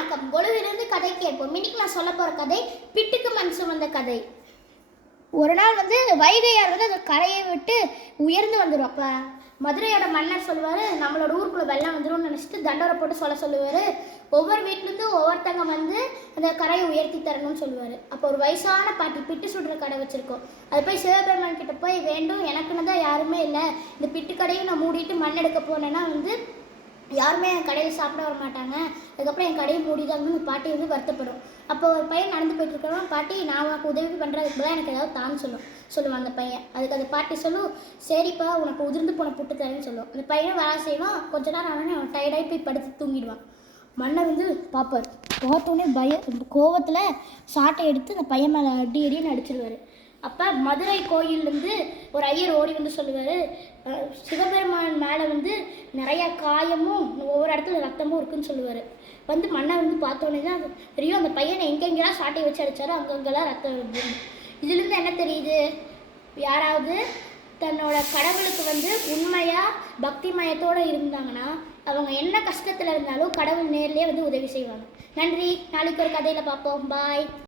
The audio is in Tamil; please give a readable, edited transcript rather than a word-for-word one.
வணக்கம். கொலுவிலிருந்து கதை கேட்போம். இன்னைக்கு நான் சொல்ல போகிற கதை பிட்டுக்கு மண் சுமந்த கதை. ஒரு நாள் வைகையார் அந்த கரையை விட்டு உயர்ந்து வந்துடும். அப்போ மதுரையோட மன்னர் சொல்லுவார், நம்மளோட ஊருக்குள்ளே வெள்ளம் வந்துடும் நினச்சிட்டு தண்டோரை போட்டு சொல்லுவார். ஒவ்வொரு வீட்டிலேருந்து ஒவ்வொருத்தங்க அந்த கரையை உயர்த்தி தரணும்னு சொல்லுவார். அப்போ ஒரு வயசான பாட்டி பிட்டு சுடுற கடை வச்சுருக்கோம். அது போய் சிவபெருமான் கிட்ட போய் வேண்டும், எனக்குன்னு தான் யாருமே இல்லை, இந்த பிட்டு கடையும் நான் மூடிட்டு மண் எடுக்க போனேன்னா யாருமே என் கடையில் சாப்பிட வர மாட்டாங்க, அதுக்கப்புறம் என் கடையை மூடிதாங்கன்னு பாட்டி வருத்தப்படும். அப்போ ஒரு பையன் நடந்து போயிட்டு இருக்கிறோம், பாட்டி நான் உனக்கு உதவி பண்ணுறதுக்கு தான் எனக்கு ஏதாவது தான் சொல்லுவான் அந்த பையன். அதுக்கு அந்த பாட்டி சொல்லும், சரிப்பா உனக்கு உதிர்ந்து போன புட்டு தரேன்னு சொல்லுவோம். அந்த பையன் வேலை செய்வான். கொஞ்ச நேரம் ஆனோடனே அவன் டயர்டாகி போய் படுத்து தூங்கிடுவான். மன்னர் பார்ப்பார். பார்த்தோன்னே கோவத்தில் சாட்டை எடுத்து அந்த பையன் மேலே அடின்னு அடிச்சிருவார். அப்போ மதுரை கோயிலேருந்து ஒரு ஐயர் ஓடி சொல்லுவார், சிவபெருமான் மேலே நிறையா காயமும் ஒவ்வொரு இடத்துல ரத்தமும் இருக்குன்னு சொல்லுவார். மன்னர் பார்த்தோன்னே தான் தெரியும், அந்த பையனை எங்கெங்கெல்லாம் சாட்டை வச்சு அடித்தாரோ அங்கங்கெல்லாம் ரத்தம் வருது. இதுலேருந்து என்ன தெரியுது, யாராவது தன்னோட கடவுளுக்கு உண்மையாக பக்தி மயத்தோடு இருந்தாங்கன்னா அவங்க என்ன கஷ்டத்தில் இருந்தாலும் கடவுள் நேர்லேயே உதவி செய்வாங்க. நன்றி. நாளைக்கு ஒரு கதையில் பார்ப்போம். பாய்.